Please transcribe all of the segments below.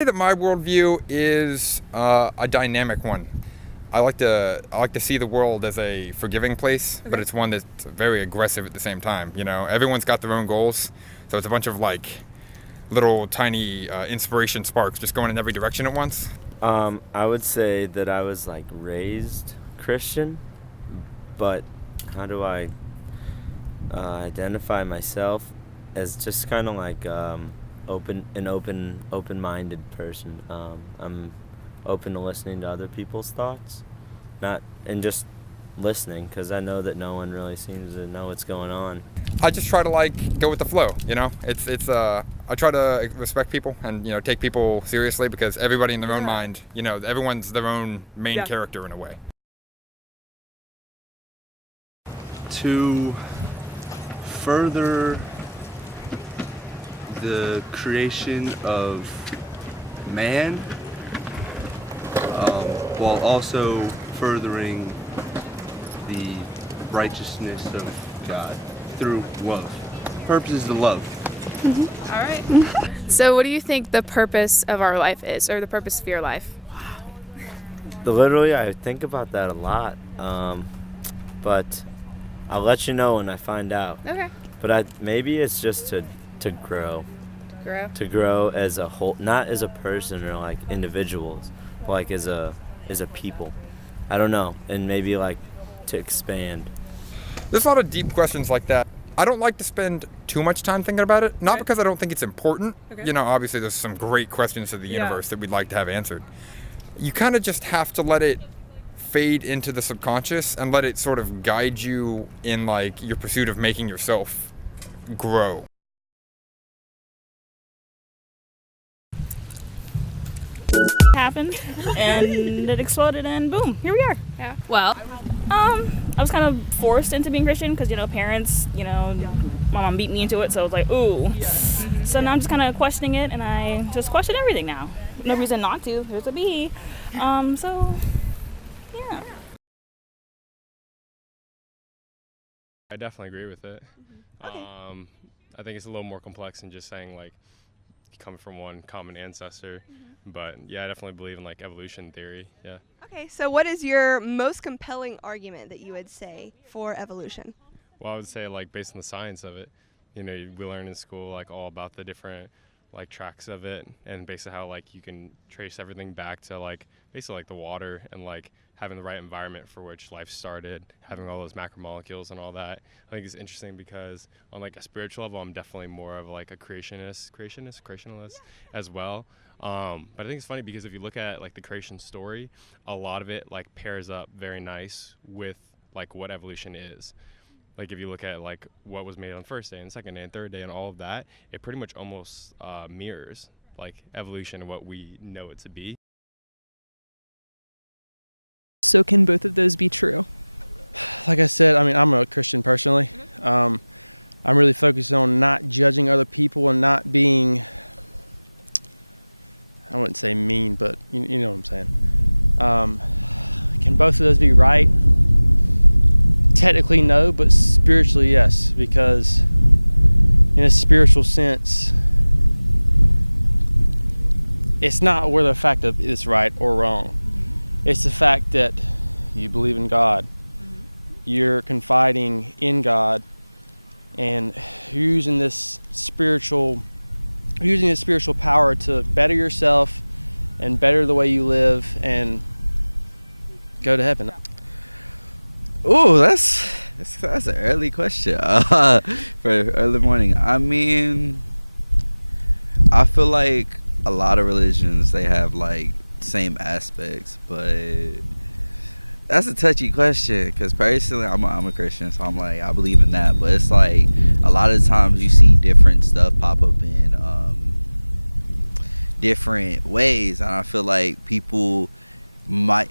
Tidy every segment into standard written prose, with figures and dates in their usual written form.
That my worldview is a dynamic one. I like to see the world as a forgiving place, but it's one that's very aggressive at the same time. You know, everyone's got their own goals, so it's a bunch of like little tiny inspiration sparks just going in every direction at once. I would say that I was like raised Christian, but how do I identify myself as just kind of like open-minded person. I'm open to listening to other people's thoughts, not and just listening, because I know that no one really seems to know what's going on. I just try to like go with the flow. You know, I try to respect people and take people seriously, because everybody in their own mind, everyone's their own main character in a way. To further the creation of man, while also furthering the righteousness of God through love. Purpose is the love. All right. So what do you think the purpose of our life is, or the purpose of your life? Literally, I think about that a lot, but I'll let you know when I find out. Okay. But maybe it's just to grow. To grow as a whole, not as a person or like individuals, but like as a people. I don't know, and maybe like to expand. There's a lot of deep questions like that. I don't like to spend too much time thinking about it, not because I don't think it's important. Okay. Obviously there's some great questions of the universe that we'd like to have answered. You kind of just have to let it fade into the subconscious and let it sort of guide you in like your pursuit of making yourself grow. Happened and it exploded and boom, here we are. Yeah. Well, I was kind of forced into being Christian because parents, my mom beat me into it, so I was like, ooh. So now I'm just kind of questioning it, and I just question everything now. No reason not to. There's a B. So yeah. I definitely agree with it. Okay. I think it's a little more complex than just saying like coming from one common ancestor, but yeah, I definitely believe in like evolution theory. Yeah. Okay, so what is your most compelling argument that you would say for evolution? Well, I would say like based on the science of it, we learn in school like all about the different like tracks of it, and basically how like you can trace everything back to like basically like the water and like having the right environment for which life started, having all those macromolecules and all that. I think it's interesting because on like a spiritual level, I'm definitely more of like a creationalist as well. But I think it's funny because if you look at like the creation story, a lot of it like pairs up very nice with like what evolution is. Like if you look at like what was made on the first day and second day and third day and all of that, it pretty much almost mirrors like evolution and what we know it to be. So can both of those be true? Like I said, I'm a Christian personally. I'm really focused on not judging other people and not being, I wouldn't say mean, but you know what I'm saying. Can both of those be right? Technically no, but spiritually yes, because in a spiritual sense, it's not whether the fact of it's right or wrong. It's the fact that you believe in God. You're confiding in God, and you're using this spiritual power to better yourself and better the way you live and go to heaven. Oh, that's an early question for early morning. I feel like a lot of religions, they have like same aspects, but that's a touchy question because personally I'm a Christian, so I'm like I believe in that, but it's like a lot of times you see different stuff pop up in different ways, and I feel like people might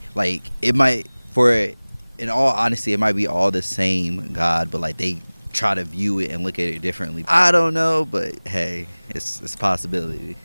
in all honesty it might be all the same God, but like they try to view it and look at it differently. I don't know, but hey, it's a possibility.